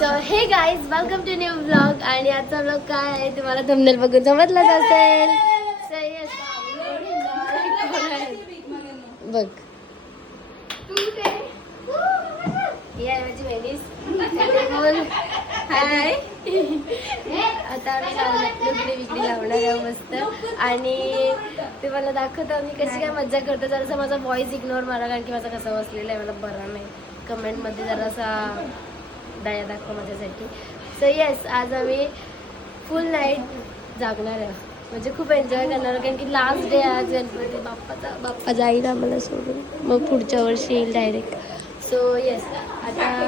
So hey guys welcome to new blog आणि आजचा blog काय आहे? तुम्हाला थंबनेल बघून समजलंच असेल. बघ. माझी वेनीस बोल. हाय आता आम्ही लावणार लुगडी विकडी लावणार आहे मस्त. आणि ते मला दाखवतो मी कशी काय मज्जा करतो. जरासा माझा व्हॉइस इग्नोर मारा कारण की माझा कसा बसलेला आहे मला बरा नाही. कमेंटमध्ये जरासा दया दाखवा माझ्यासाठी. सो येस आज आम्ही फुल नाईट जागणार आहे. म्हणजे खूप एन्जॉय करणार कारण की लास्ट डे आज गणपती बाप्पाचा बाप्पा जाईल आम्हाला सोडून. मग पुढच्या वर्षी येईल डायरेक्ट सो येस आता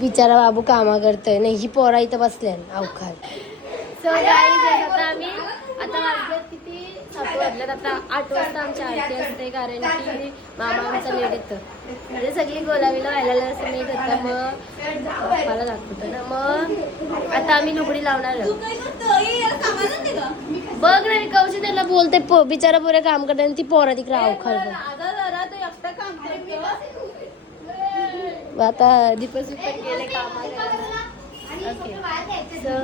बिचारा बाबू कामा करतोय. नाही ही पोरा इथं बसल्या अवखाल सो आता आम्ही आता सात आता आठ वाजता आमची आरती असते कारण की मामा आमचा लेट येतं. म्हणजे सगळी गोलावीला व्हायला असं लेट होतं मग मला दाखवतं ना. मग आता आम्ही लुगडी लावणार बघ ना मी कौशी त्याला बोलते बिचारा पुरे काम करते आणि ती पोरा तिकडे अवखाल आता दीपक गेले कामाला. ओके सो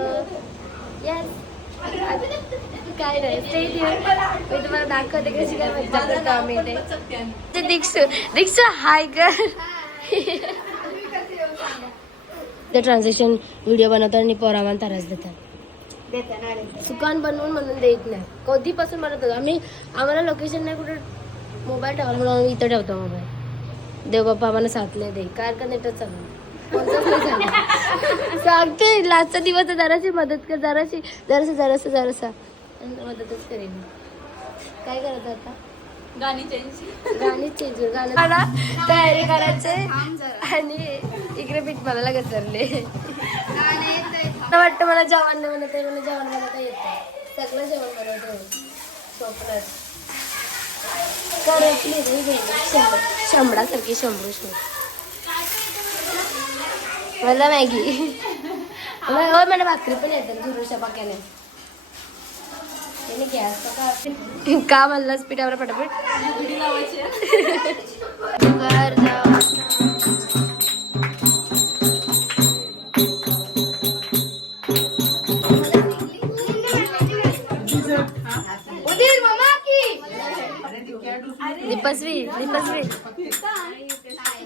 काय नाही. ते मी तुम्हाला दाखवते कशी काय मज्जा करतो आम्ही ते दीक्षू दीक्षू हाय कर ते ट्रान्झॅक्शन व्हिडिओ बनवतात आणि पोरामान त्रास देतात. दुकान बनवून म्हणून देत नाही. कधीपासून बनवत होतो? आम्ही आम्हाला लोकेशन नाही कुठे. मोबाईल ठेवायला म्हणून आम्ही इथं ठेवतो मोबाईल देव बाप्पा आम्हाला साथ नाही दे कार का नेटच चालू. सांगते लास्टचा दिवस जराशी मदत कर जराशी जरासा जरासा जरासा. मदतच करेन. काय करत आता? गाणी चेंज गाणी चेंज गाणं तयारी करायचे आणि इकडे पीठ मला घसरले मला वाटतं मला जेवण नाही येत, मला जेवण बनवता येतं सगळं जेवण बनवता. स्वप्नात करपली रे गेली शंभर शंभरासारखी शंभर शंभर मला मॅगी. मला हो मला भाकरी पण येतात झुरूच्या पाक्याने. गॅस का का म्हणलास? पिठावर पटापट.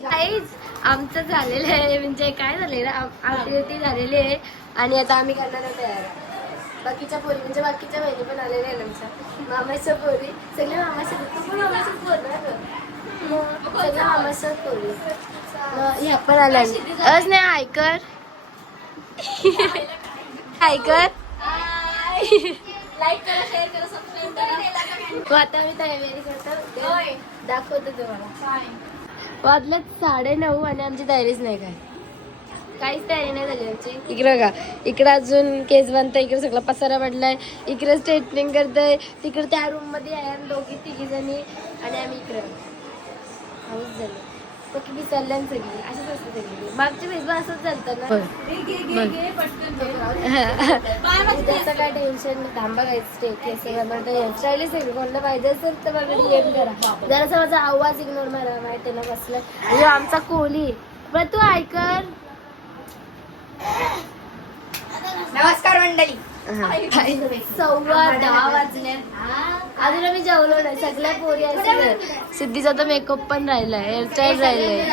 काहीच आमचं झालेलं आहे म्हणजे काय झालेलं आरती झालेली आहे. आणि आता आम्ही करणार आहे तयार. बाकीच्या पोरी म्हणजे बाकीच्या बहिणी पण आलेल्या आहेत आमच्या. मामाच्या पोरी. सगळ्या मामाच्या तू पण मामाच्याच? मग सगळ्या मामाच्याच पोरी. मग ह्या पण आल्या. अज नाही ऐकर ऐकर लाईक करा शेअर करा सबस्क्राईब करा. मग आता मी तयारी करतो. दाखवतो तुम्हाला. वाजलं साडे नऊ आणि आमची तयारीच नाही काय. काहीच तयारी नाही झाली आमची. इकडे बघा इकडे अजून केस बांधताय इकडे सगळा पसारा पडलाय. इकडे स्ट्रेटनिंग करताय. तिकडे त्या रूममध्ये आहे आम्ही दोघी तिघी जणी आणि आम्ही इकडे. हाऊस झालं. मी चालल्या सगळी. असंच असतं सगळी. मागच्या वेळेस पण असंच झालं ना. त्याचं काय टेन्शन नाही. थांबा काय स्टे केस हेअरस्टाईल सगळी. कोणाला पाहिजे असेल तर करा. जरासा माझा आवाज इग्नोर मारा. माहिती ना बसलं. आणि आमचा कोहली. पण तू ऐकर नमस्कार मंडळी. सव्वा दहा वाजले. अजून आम्ही जेवलो नाही. सगळ्या पोरी सिद्धीचा तर मेकअप पण राहिलाय. हेअरस्टाईल राहिलंय.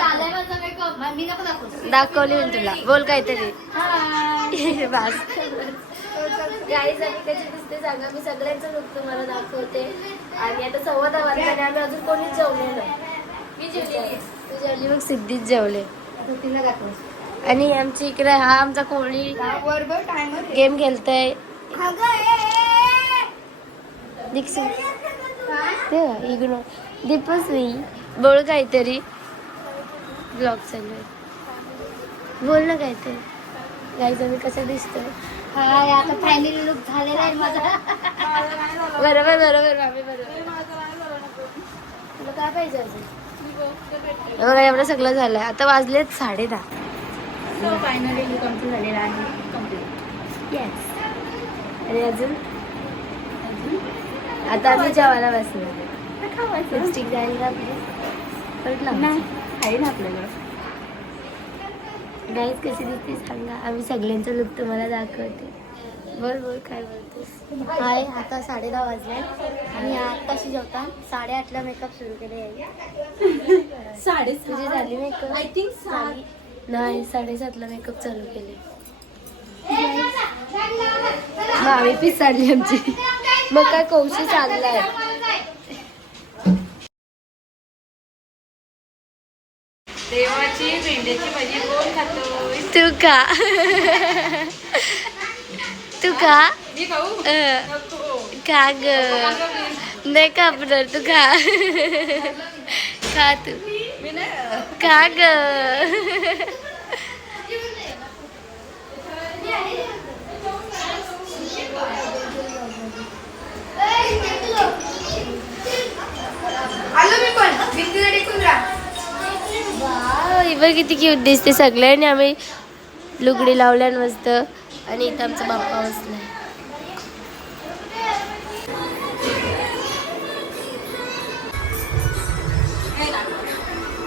दाखवली मी तुला. बोल काहीतरी. बस. गाईज आम्ही कशी दिसते सांगा? मी सगळ्यांचं लुक तुम्हाला दाखवते. आणि आता सव्वा दहा वाजता आणि आम्ही अजून कोणीच जेवले नाही. मी जेवली. तू जेवली. मग सिद्धीच जेवले. आणि आमची इकडे हा आमचा कोळी गेम खेळतोय. दीक्षित. ते? इग्नो दीपस्वी बोल काहीतरी. ब्लॉग चालू आहे. बोल ना काहीतरी. गाईज आम्ही कसं दिसतोय? हाय आता फायनली लुक झालेला आहे माझा. बरोबर बरोबर मामी बरोबर. तुला काय पाहिजे अजून? एवढं सगळं झालंय. आता वाजलेत साडे दहा. सो फायनली लुक आमचं झालेला आहे कंप्लीट येस आणि अजून? आता आम्ही जेवायला बसलो लिपस्टिक जाईल का आपली? परत लावायची. आहे ना आपल्याकडं. गाईज कशी दिसते सांगा. आम्ही सगळ्यांचा लुक तुम्हाला दाखवते. बोल बोल काय बोलतोस? हाय आता साडे दहा वाजले. आणि आत्ताशी जेवता? साडेआठला मेकअप सुरू केले आहे साडे तुझी झाली मेकअप आय थिंक साडी नाही साडेसातला मेकअप चालू केले मामी पीस चालली आमची. मग काय कौशी चाललाय? देवाची भेंड्याची भाजी कोण खातोय तू का तू का मी खाऊ? अं, नको. का ग. नाही कापणार तू खा. खा तू. का ग आलो बघ किती क्यूट दिसते सगळ्यांनी. आम्ही लुगडी लावल्यान मस्त. आणि इथं आमचा बाप्पा बसलाय.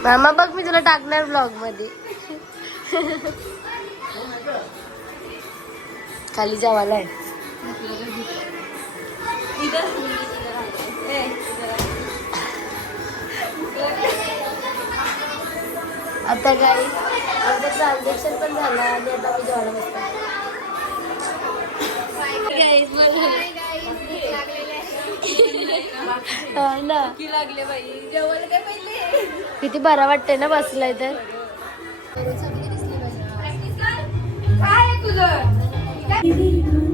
मामा बघ मी तुला टाकणार ब्लॉगमध्ये. खाली जावाला आहे. आता काय आमचं ट्रान्झॅक्शन पण झालं आणि आता मी जेवायला बसतो ना. लागले बाई. जेवायला काय पहिले? किती बरा वाटतंय ना बसलाय तर. काय आहे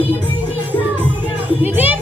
तुझं आम्ही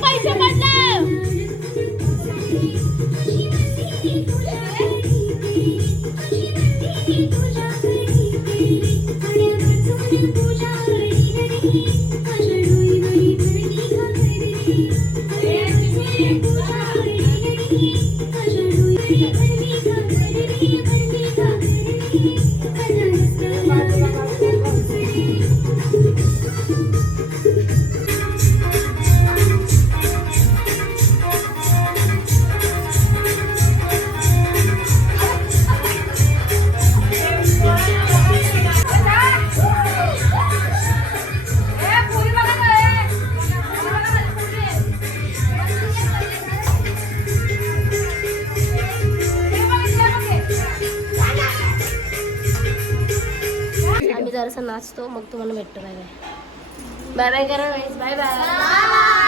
जरासा नाचतो मग तुम्हाला भेटतो. बाय बाय बाय बाय करा. बाय बाय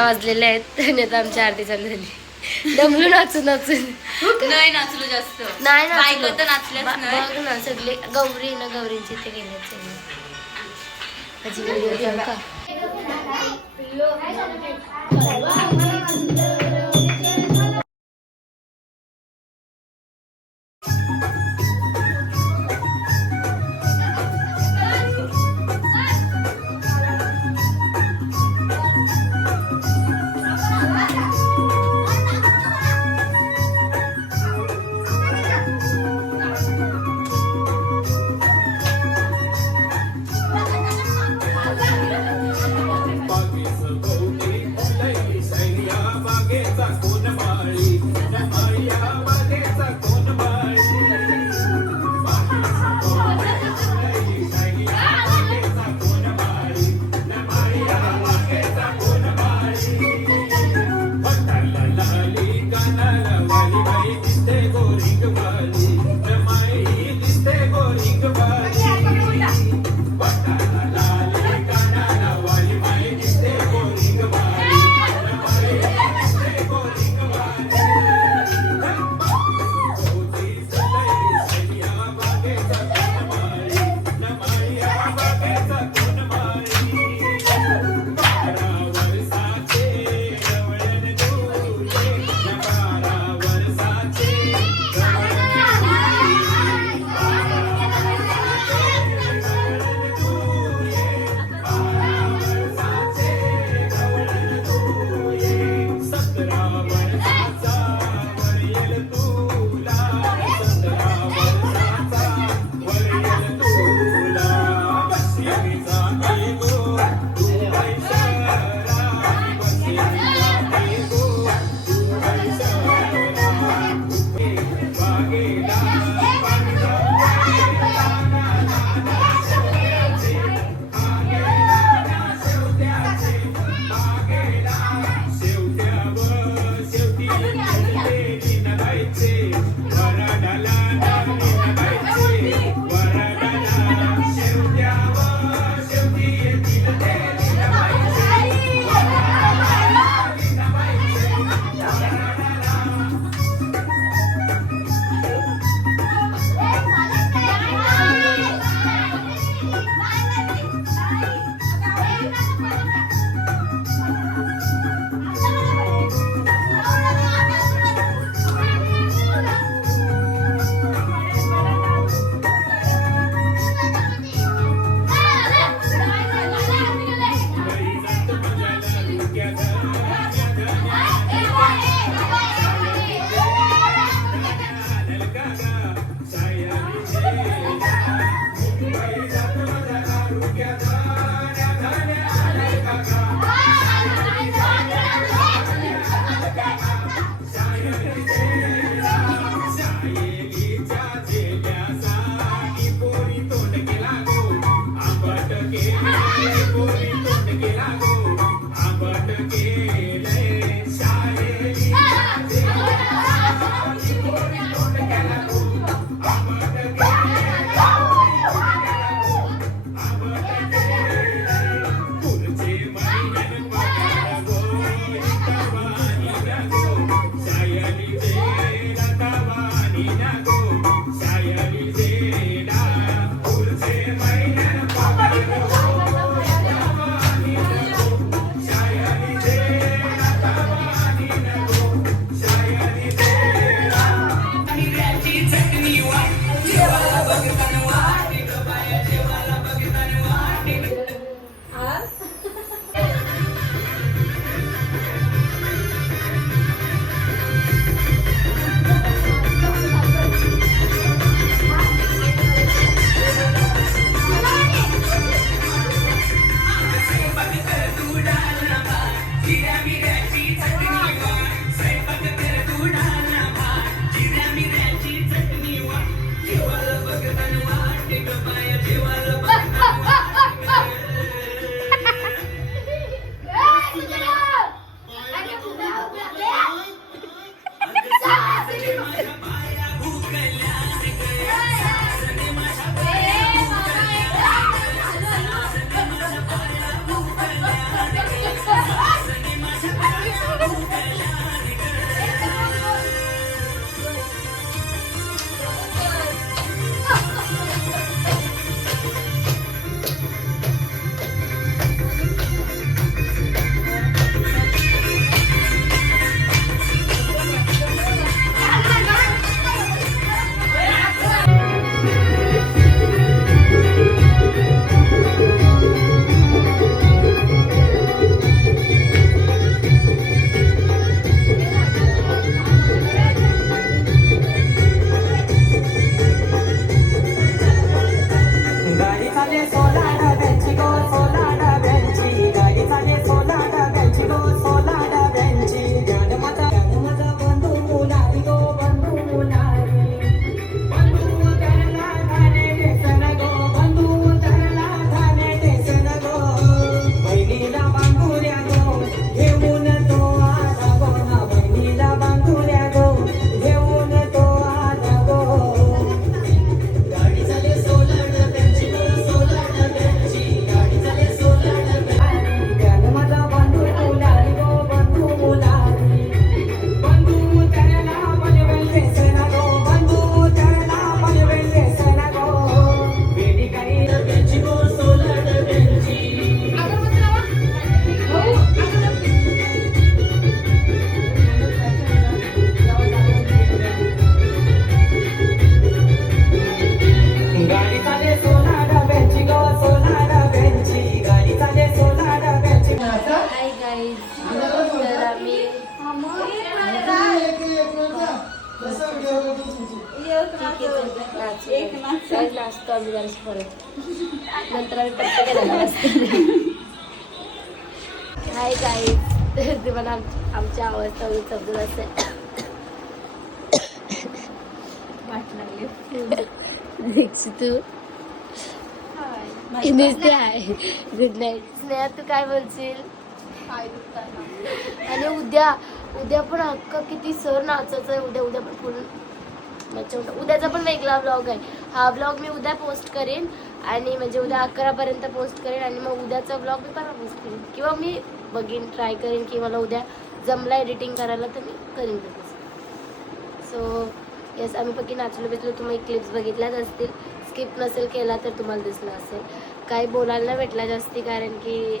बारा वाजलेले आहेत आणि आता आमची आरती चालू झाली. दमलो नाचून नाचून नाही नाचलो जास्त. नाही बायका नाचलो. तर नाचल्याच बा- नाही. बघ ना सगळे. गौरी ना गौरींची ते गेले माझी ठेवू का? काही तुम्हाला आम- आमच्या अवस्था समजत असेल वाट लागली. तू? दिसते आहे गुड नाईट स्नेहा तू काय बोलशील? आणि उद्या उद्या पण हक्क किती सर नाचायचं आहे उद्या उद्या पण फुल मच्छा उद्या उद्याचा पण वेगळा ब्लॉग आहे. हा ब्लॉग मी उद्या पोस्ट करेन. आणि म्हणजे उद्या अकरापर्यंत पोस्ट करेन आणि मग उद्याचा ब्लॉग मी परवा पोस्ट करेन. किंवा मी बघेन ट्राय करेन की मला उद्या जमला एडिटिंग करायला तर मी करेन तसं सो येस आम्ही पक्की नाचलो बिचलो तुम्ही क्लिप्स बघितल्याच असतील. स्किप नसेल केला तर तुम्हाला दिसला असेल. काही बोलायला नाही भेटला जास्ती कारण की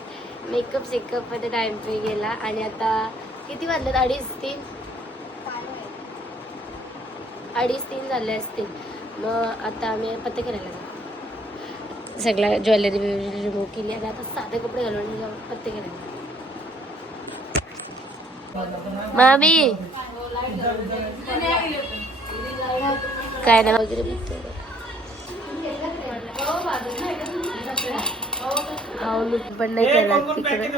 मेकअप शेकअपमध्ये टाईम पे गेला आणि आता किती वाजलेत? अडीच तीन? अडीच तीन झाले असतील. मग आता आम्ही पत्ते करायला जातो सगळ्या ज्वेलरी रिमूव्ह केली आणि आता साधे कपडे घालून जाऊ पत्ते मामी! काय ना वगैरे लूट पण नाही केला तिकडे.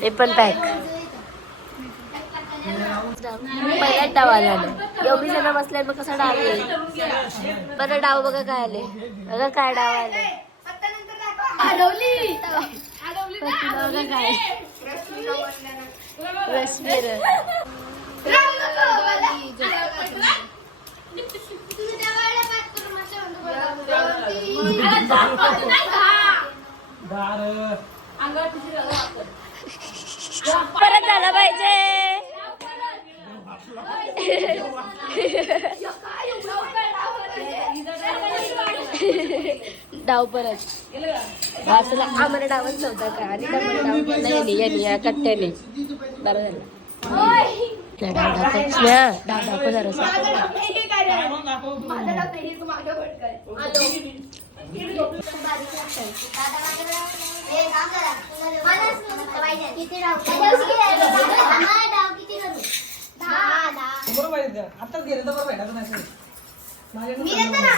हे पण पॅक. पहिला डाव आला एवढी जण बसल्या मग कसा डाव येईल? परत डाव बघा काय आले बघा काय डाव आले बघा काय रश्मीर परत झाला पाहिजे. डाव परत वाचला आम्हाला डावच नव्हता का आणि त्यामुळे डाव नाही यांनी या कट्ट्याने बरं झालं डाव किती बरोबर आहे ते. आत्ताच गेले तर बरोबर भेटायचं नाही माझ्या मी येतो ना.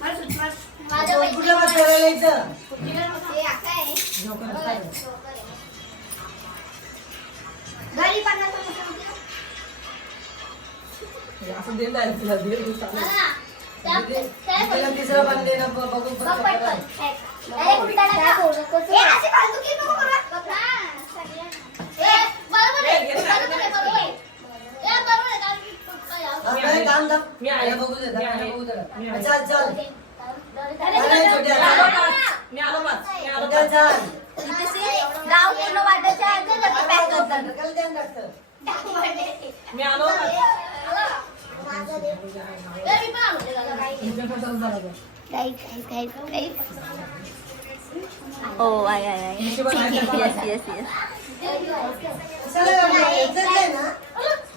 माझं पैसे कुठल्या बाजूला फिरायला यायचं? हे अक्का आहे. जोकर असतात. घरी पन्नास रुपये होते. हे असं देत आहे तुला, दे, दे. हा. त्या- त्या तिला तिसरं पण दे ना, ब- बघून बघ बघ, पटकन. बघ. डायरेक्ट उलटा मी आहे. मी आहे. मी आहे. चल, चल. चल. मी आलो पाच मी आलो चल, पाच चल. ढकल द्या ढकल. मी आलो पाच आय आय हिशोबात आहे का? येस येस येस चला, यायचंच आहे ना?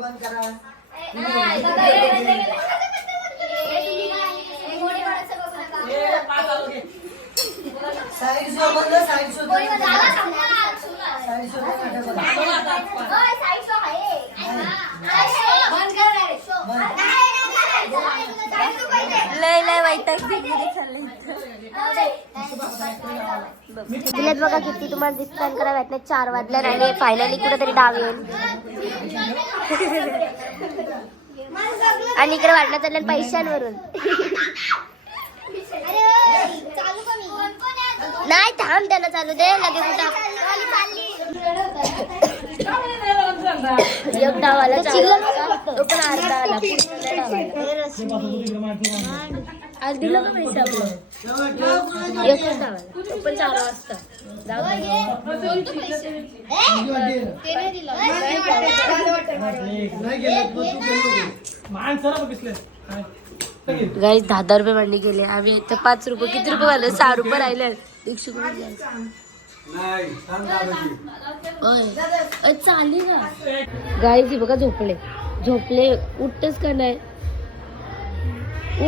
बंद करा हे, पाच साईड शो बंद साईड शो बंद. शो बंद. लय लय वैताग दिलेत बघा किती तुम्हाला दिसतात करा वाटलं चार वाजल्या आणि फायनली कुठेतरी डाव येईल. आणि इकडे वाटणं चाललं पैशांवरून. नाही थांब त्यांना चालू दे लगेच कुठं एक डाव आला तो पण अर्धा आला. पैसे आपलं तो पण चार वाजता. गाईस दहा दहा रुपये मांडणी गेले. आम्ही तर पाच रुपये किती रुपये वाले सहा रुपये राहिले. दीडशे चालली ना गाईस ही बघा झोपले. झोपले उठतेच का नाही?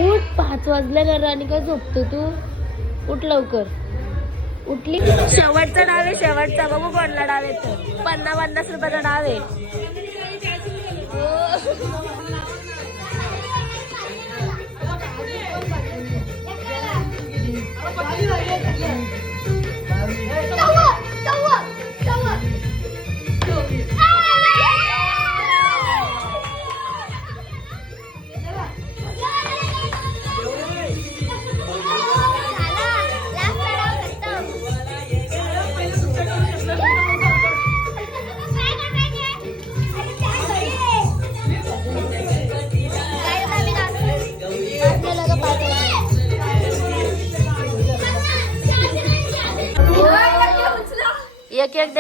उठ पाच वाजल्या ना आणि काय झोपतो तू? उठ लवकर. उठली? शेवटचा डाव आहे शेवटचा. बघू कोणला डाव येतो पन्नास पन्नास रुपयाचा डाव आहे.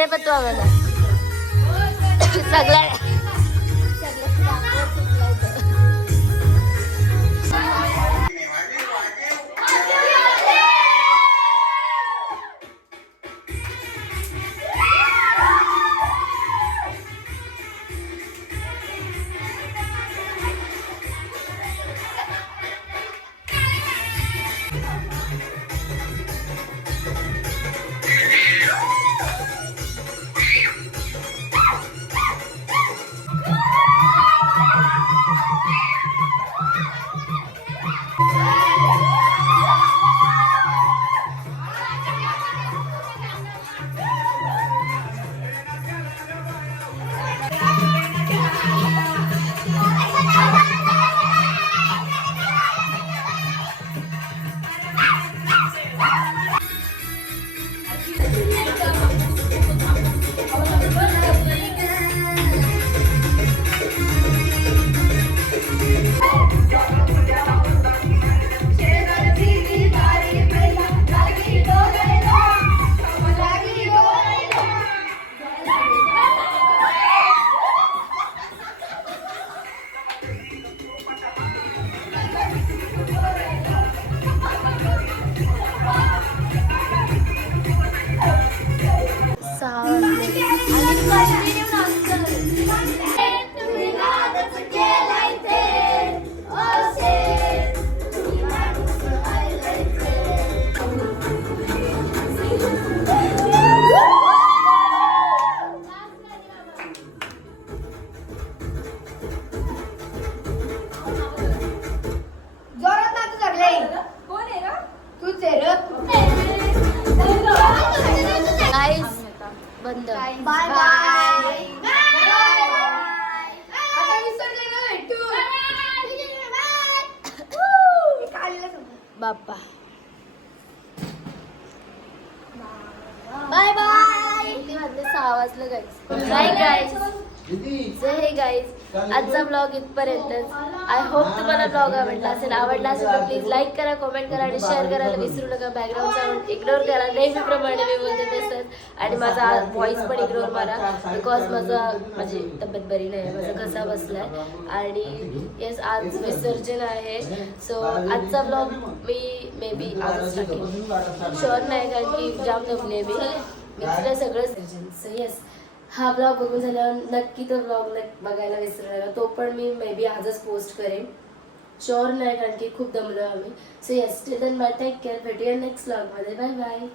एक एक दे पण तू आम्हाला सगळ्या बाप्पा. बाय बाय किती वाजले सहा वाजलं guys bye guys so hey guys आजचा ब्लॉग इथपर्यंतच. आय होप तुम्हाला ब्लॉग आवडला असेल. आवडला असेल तर प्लीज लाईक करा कमेंट करा आणि शेअर करायला विसरू नका बॅकग्राऊंड साऊंड इग्नोर करा. नेहमीप्रमाणे मी बोलते तसंच. आणि माझा व्हॉइस पण इग्नोर मारा. बिकॉज माझा माझी तब्येत बरी नाही. माझा घसा बसलाय. आणि येस आज विसर्जन आहे. सो आजचा ब्लॉग मी मे बी आजच टाकेन. शुअर नाही. कारण की जाम जमले मी. मी तिला सगळं सो येस हा ब्लॉग बघून झाल्यावर नक्की तो ब्लॉग बघायला विसरू नका. तो पण मी मे बी आजच पोस्ट करेन. शुअर नाही कारण की खूप दमलो आम्ही. So yes till then bye take care भेटूया नेक्स्ट ब्लॉगमध्ये बाय बाय